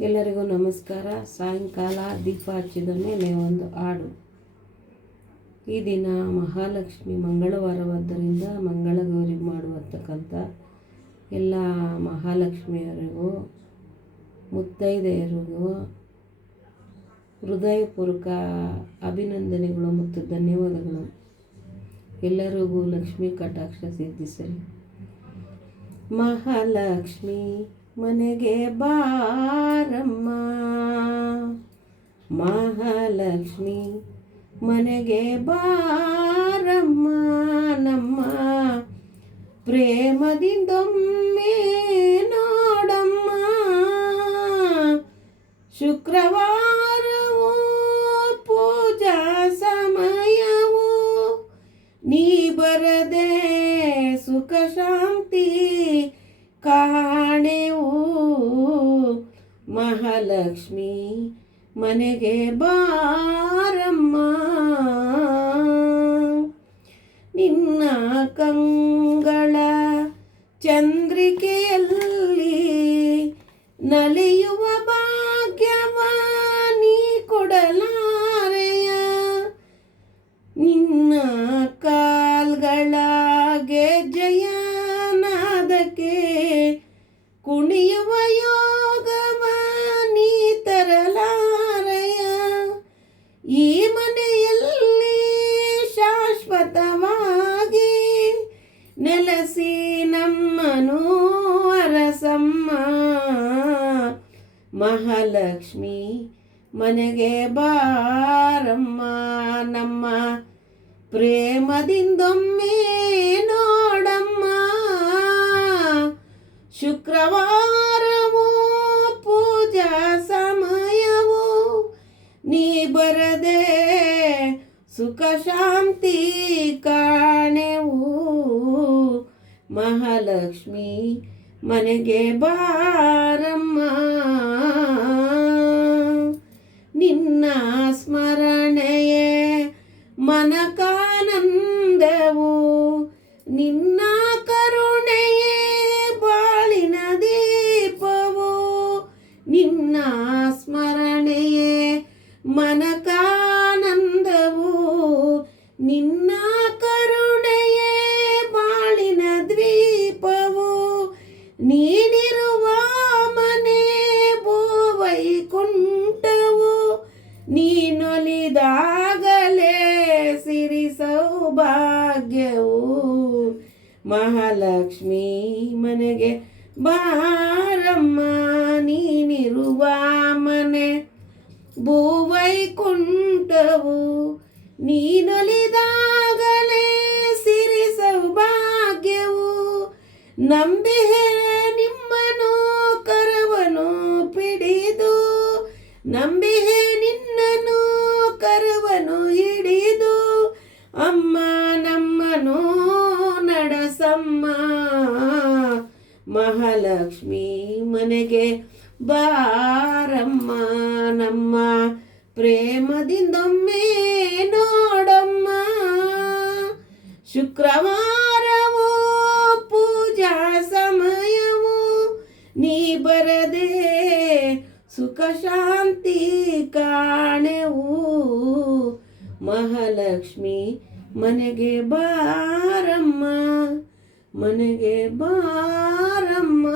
ಎಲ್ಲರಿಗೂ ನಮಸ್ಕಾರ. ಸಾಯಂಕಾಲ ದೀಪ ಹಚ್ಚಿದ ಮೇಲೆ ಒಂದು ಹಾಡು. ಈ ದಿನ ಮಹಾಲಕ್ಷ್ಮಿ ಮಂಗಳವಾರವಾದ್ದರಿಂದ ಮಂಗಳಗೌರಿ ಮಾಡುವಂತಕ್ಕಂಥ ಎಲ್ಲ ಮಹಾಲಕ್ಷ್ಮಿಯರಿಗೂ, ಮುತ್ತೈದೆಯರಿಗೂ ಹೃದಯಪೂರ್ವಕ ಅಭಿನಂದನೆಗಳು ಮತ್ತು ಧನ್ಯವಾದಗಳು. ಎಲ್ಲರಿಗೂ ಲಕ್ಷ್ಮಿ ಕಟಾಕ್ಷ ಸಿದ್ಧಿಸಲಿ. ಮಹಾಲಕ್ಷ್ಮಿ ಮನೆಗೆ ಬಾರಮ್ಮ ಮಹಾಲಕ್ಷ್ಮಿ ಮನೆಗೆ ಬಾರಮ್ಮ ನಮ್ಮ ಪ್ರೇಮದಿಂದೊಮ್ಮೆ ನೋಡಮ್ಮ. ಶುಕ್ರವಾರವೂ ಪೂಜಾ ಸಮಯವು ನೀ ಬರದೆ ಸುಖ ಶಾಂತಿ ಕಾಣೆವು ಮಹಾಲಕ್ಷ್ಮಿ ಮನೆಗೆ ಬಾರಮ್ಮ. ನಿನ್ನ ಕಂಗಳ ಚಂದ್ರಿಕೆಯಲ್ಲಿ ನಲಿಯುವ ಭಾಗ್ಯವ ಮಹಾಲಕ್ಷ್ಮಿ ಮನೆಗೆ ಬಾರಮ್ಮ ನಮ್ಮ ಪ್ರೇಮದಿಂದೊಮ್ಮೆ ನೋಡಮ್ಮ. ಶುಕ್ರವಾರವೂ ಪೂಜಾ ಸಮಯವೂ ನೀ ಬರದೆ ಸುಖ ಶಾಂತಿ ಕಾಣೆವು. ಮಹಾಲಕ್ಷ್ಮಿ ಮನೆಗೆ ಬಾರಮ್ಮ. ನಿನ್ನ ಸ್ಮರಣೆಯೇ ಮನಕಾನಂದವು. ನಿನ್ನ ಕರುಣೆಯೇ ಬಾಳಿನ ದೀಪವು. ನಿನ್ನ ಸ್ಮರಣೆಯೇ ಮನಕಾನಂದವು ನೀನೊಲಿದಾಗಲೇ ಸಿರಿ ಸೌಭಾಗ್ಯವು ಮಹಾಲಕ್ಷ್ಮಿ ಮನೆಗೆ ಬಾರಮ್ಮ, ನೀನಿರುವ ಮನೆ ಭೂವೈಕುಂಠವು ನೀನೊಲಿದಾಗಲೇ ಸಿರಿ ಸೌಭಾಗ್ಯವು ನಂಬಿಹೆ ನಿಮ್ಮನು ಕರವನು ಪಿಡಿದು ನಂಬಿಹೆ ನಿನ್ನನು ನಡೆಸಮ್ಮ ಮಹಾಲಕ್ಷ್ಮಿ ಮನೆಗೆ ಬಾರಮ್ಮ. ನಮ್ಮ ಪ್ರೇಮದಿಂದೊಮ್ಮೆ ನೋಡಮ್ಮ. ಶುಕ್ರವಾರವೂ, ಪೂಜಾ ಸಮಯವೂ, ನೀ ಬರದೆ ಸುಖ ಶಾಂತಿ ಕಾಣೆವು. ಮಹಾಲಕ್ಷ್ಮಿ ಮನೆಗೆ ಬಾರಮ್ಮ. ಮನೆಗೆ ಬಾರಮ್ಮ